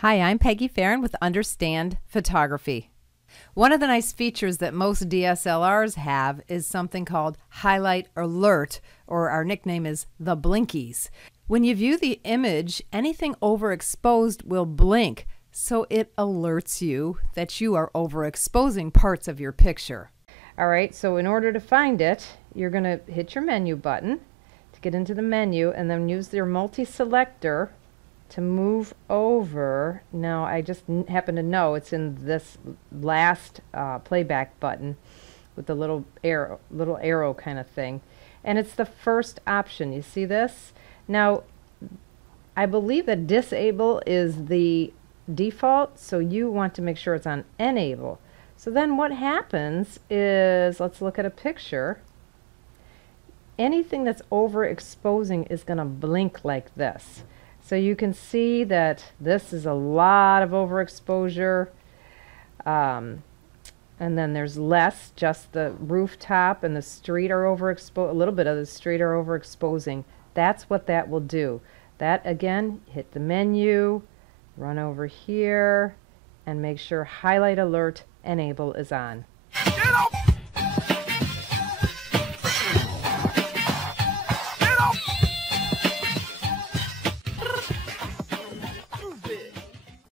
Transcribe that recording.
Hi, I'm Peggy Farron with Understand Photography. One of the nice features that most DSLRs have is something called Highlight Alert, or our nickname is the Blinkies. When you view the image, anything overexposed will blink, so it alerts you that you are overexposing parts of your picture. All right, so in order to find it, you're going to hit your menu button to get into the menu, and then use your multi-selector to move over. Now I just happen to know it's in this last playback button with the little arrow kind of thing, and it's the first option. You see this? Now I believe that disable is the default, so you want to make sure it's on enable. So then what happens is, let's look at a picture. Anything that's overexposing is going to blink like this. So you can see that this is a lot of overexposure, and then there's less, just the rooftop and the street are overexposed, a little bit of the street are overexposing. That's what that will do. That, again, hit the menu, run over here, and make sure Highlight Alert Enable is on. Get up!